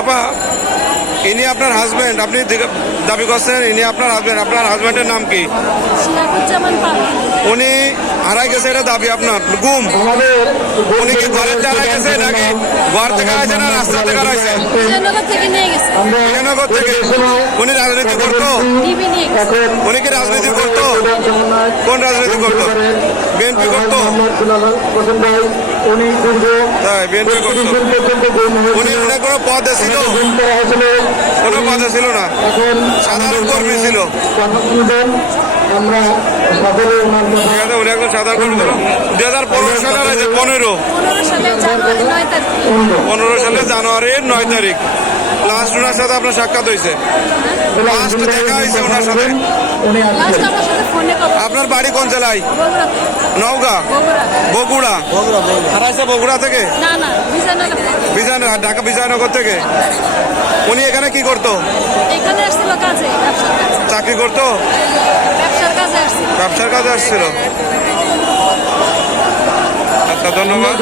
আপা, ইনি আপনার হাজবেন্ড, আপনি দাবি করছেন ইনি আপনার হাজবেন্ড। আপনার হাজবেন্ডের নাম কি? উনি হারাই গেছে, এটা দাবি আপনার গুম। উনি কি ঘরের হারাই গেছে নাকি ঘর থেকে আছে না রাস্তা থেকে হারাইছে? বিজয়নগর থেকে। উনি রাজনীতি করতো? উনি কি রাজনীতি করতো? কোন রাজনীতি করতো? বিএনপি করতো? তাই বিএনপি করতো। উনি কোনো পদে ছিল? কোনো পদে ছিল না, সাধারণ কর্মী ছিল। উনি একজন সাধারণ কর্মী ছিল। 2015 সালে আছে, 15 সালে জানুয়ারির 9 তারিখ লাস্ট ওনার সাথে আপনার সাক্ষাৎ হয়েছে, লাস্ট দেখা হয়েছে ওনার সাথে। আপনার বাড়ি কোন জেলায়? নওগাঁ, বগুড়া। হারাইছে বগুড়া থেকে? বিজয়নগর, ঢাকা বিজয়নগর থেকে। উনি এখানে কি করতো? চাকরি করতো? ব্যবসার কাজে আসছিল। আচ্ছা, ধন্যবাদ।